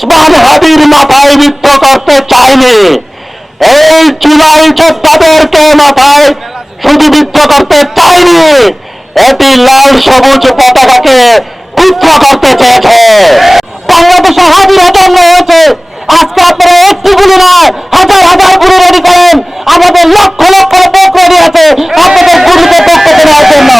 ওসমান হাদির মাথায় বিদ্ধ করতে চায়নি। এই জুলাই যোদ্ধাদেরকে মাথায় শুধু বিদ্ধ করতে চায়নি, এটি লাল সবুজ পতাকাকে বিদ্ধ করতে চেয়েছে। বাংলাদেশে হাজির জন্ম হয়েছে, আজকে আপনারা একটি গুলি নয় হাজার হাজার গুলি রেডি করেন। আমাদের লক্ষ লক্ষ লোক রেডি আছে আপনাদের গুলিতে পক্ষে দেওয়ার জন্য।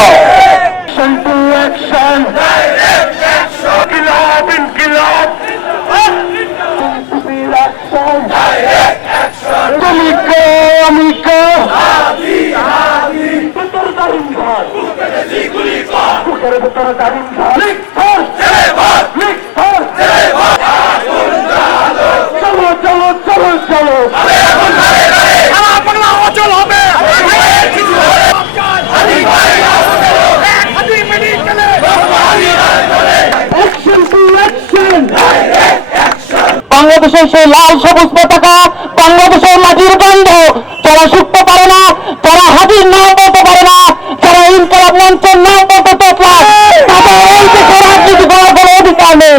বাংলাদেশের সেই লাল সবুজ পতাকা, বাংলাদেশের মাটির গন্ধ যারা শিখতে পারে না, যারা হাজির নাম বলতে পারে না, যারা ইনকলাব মঞ্চের নাম বলতে পারে, তাদের এই দেশে রাজনীতি করার কোনো অধিকার নেই।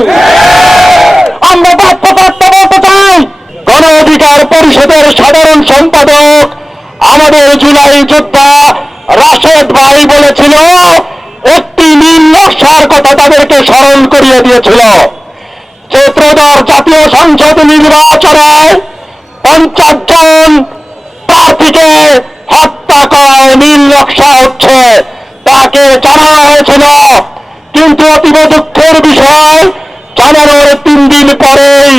আমরা বাধ্যবাধকতা বলতে চাই, গণ অধিকার পরিষদের সাধারণ সম্পাদক আমাদের জুলাই যোদ্ধা রাশেদ ভাই বলেছিল, একটি নীল নকশার কথা তাদেরকে স্মরণ করিয়ে দিয়েছিল যে ত্রয়োদশ জাতীয় সংসদ নির্বাচনে 50 জন প্রার্থীকে হত্যা করার নীল নকশা হচ্ছে, তাকে জানানো হয়েছিল। কিন্তু অতীব দুঃখের বিষয়, জানানোর 3 দিন পরেই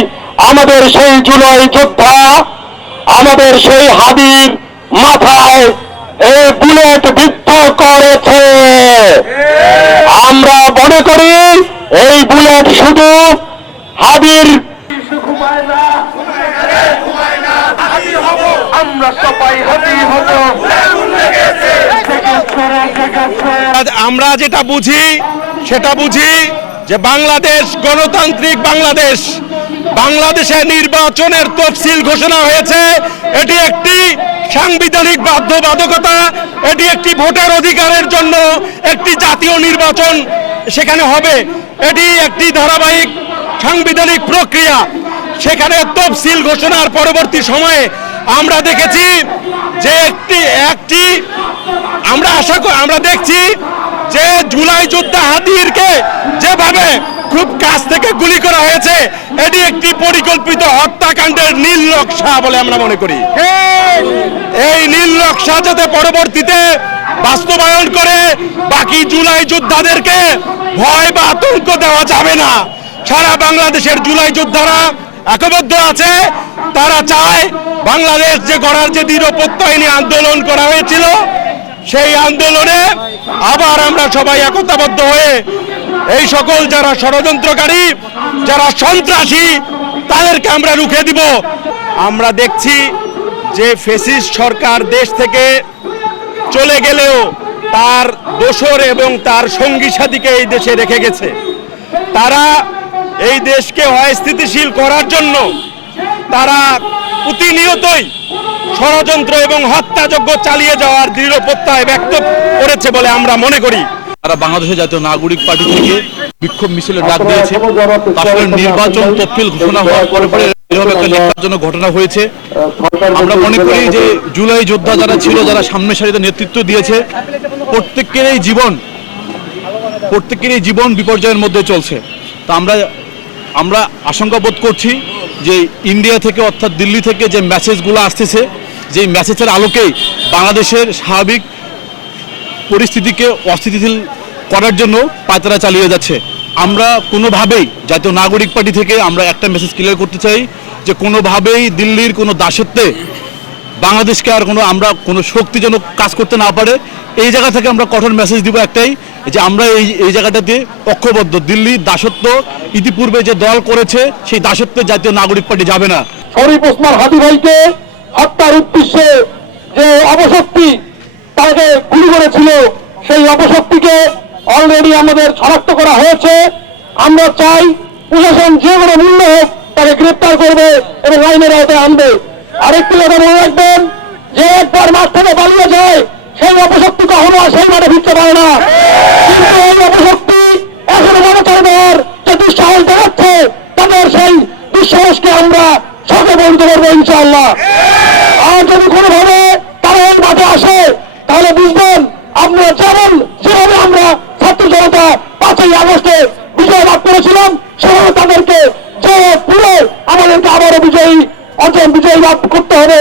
আমাদের সেই জুলাই যোদ্ধা, আমাদের সেই হাদির মাথায় এই বুলেট বিদ্ধ করেছে। আমরা মনে করি এই বুলেট শুধু হাদির আমরা যেটা বুঝি সেটা বুঝি যে বাংলাদেশ গণতান্ত্রিক বাংলাদেশ, বাংলাদেশে নির্বাচনের তফসিল ঘোষণা হয়েছে। এটি একটি সাংবিধানিক বাধ্যবাধকতা, এটি একটি ভোটার অধিকারের জন্য একটি জাতীয় নির্বাচন সেখানে হবে। এটি একটি ধারাবাহিক সাংবিধানিক প্রক্রিয়া। সেখানে তফসিল ঘোষণার পরবর্তী সময়ে আমরা দেখেছি যে আমরা দেখছি যে জুলাই যোদ্ধা হাদিরকে যেভাবে খুব কাছ থেকে গুলি করা হয়েছে, এটি একটি পরিকল্পিত হত্যাকাণ্ডের নীল নকশা বলে আমরা মনে করি। এই নীল নকশা যাতে পরবর্তীতে বাস্তবায়ন করে বাকি জুলাই যোদ্ধাদেরকে ভয় বা আতঙ্ক দেওয়া যাবে না। সারা বাংলাদেশের জুলাই যোদ্ধারা ঐক্যবদ্ধ আছে, তারা চায় বাংলাদেশ যে গড়ার যে দৃঢ় প্রত্যয়নী আন্দোলন করা হয়েছিল, সেই আন্দোলনে আবার আমরা সবাই একতাবদ্ধ হয়ে এই সকল যারা ষড়যন্ত্রকারী, যারা সন্ত্রাসী, তাদেরকে আমরা রুখে দিব। আমরা দেখছি যে ফ্যাসিস্ট সরকার দেশ থেকে চলে গেলেও তার দোসর এবং তার সঙ্গী সাথীকে এই দেশে রেখে গেছে। তারা এই দেশকে অস্থিতিশীল করার জন্য তারা প্রতিনিয়তই ষড়যন্ত্র এবং হত্যাযজ্ঞ চালিয়ে যাওয়ার দৃঢ় প্রত্যয় ব্যক্ত করেছে বলে আমরা মনে করি। তারা বাংলাদেশের জাতীয় নাগরিক পার্টি থেকে বিক্ষোভ মিছিলের ডাক দিয়েছে। আসলে নির্বাচন তফসিল ঘোষণা হওয়ার পরে এরকম একটা লেখাজনক ঘটনা হয়েছে। আমরা মনে করি যে জুলাই যোদ্ধা যারা ছিল, যারা সামনের সারিতে নেতৃত্ব দিয়েছে, প্রত্যেকেরই জীবন বিপর্যয়ের মধ্যে চলছে। তা আমরা আশঙ্কা বোধ করছি যে ইন্ডিয়া থেকে অর্থাৎ দিল্লি থেকে যে মেসেজগুলো আসতেছে, যে মেসেজের আলোকেই বাংলাদেশের স্বাভাবিক পরিস্থিতিকে অস্থিতিশীল করার জন্য পায়তারা চালিয়ে যাচ্ছে। আমরা কোনোভাবেই জাতীয় নাগরিক পার্টি থেকে আমরা একটা মেসেজ ক্লিয়ার করতে চাই যে কোনোভাবেই দিল্লির কোনো দাসত্বে বাংলাদেশকে আর কোনো শক্তি যেন কাজ করতে না পারে। এই জায়গা থেকে আমরা কঠোর মেসেজ দিব একটাই, যে আমরা এই জায়গাটাতে ঐক্যবদ্ধ। দিল্লির দাসত্ব ইতিপূর্বে যে দল করেছে, সেই দাসত্বে জাতীয় নাগরিক পার্টি যাবে না। শরীফ ওসমান হাদি ভাইকে হত্যার উদ্দেশ্যে যে অপশক্তি তাকে গুলি করেছিল, সেই অপশক্তিকে অলরেডি আমাদের শনাক্ত করা হয়েছে। আমরা চাই প্রশাসন যে কোনো মূল্য হোক তাকে গ্রেপ্তার করবে এবং আইনের আওতায় আনবে। আরেকটি কথা মনে রাখবেন, যে একবার মাঠ থেকে পালিয়ে যায় সেই অপশক্তি কখনো সেই মাঠে ফিরতে পারে না। কিন্তু এই অপশক্তি এখনো মনে করবার যে দুঃসাহস দেখাচ্ছে, তাদের সেই করতে পারবো ইনশাআল্লাহ। আর যদি কোনোভাবে তারা এই মাঠে আসে তাহলে বুঝবেন আপনারা যেভাবে আমরা ছাত্র জনতা 5ই আগস্টে বিজয় লাভ করেছিলাম সেভাবে তাদেরকে যে পুরো আমাদেরকে আবারও বিজয়ী লাভ করতে হবে।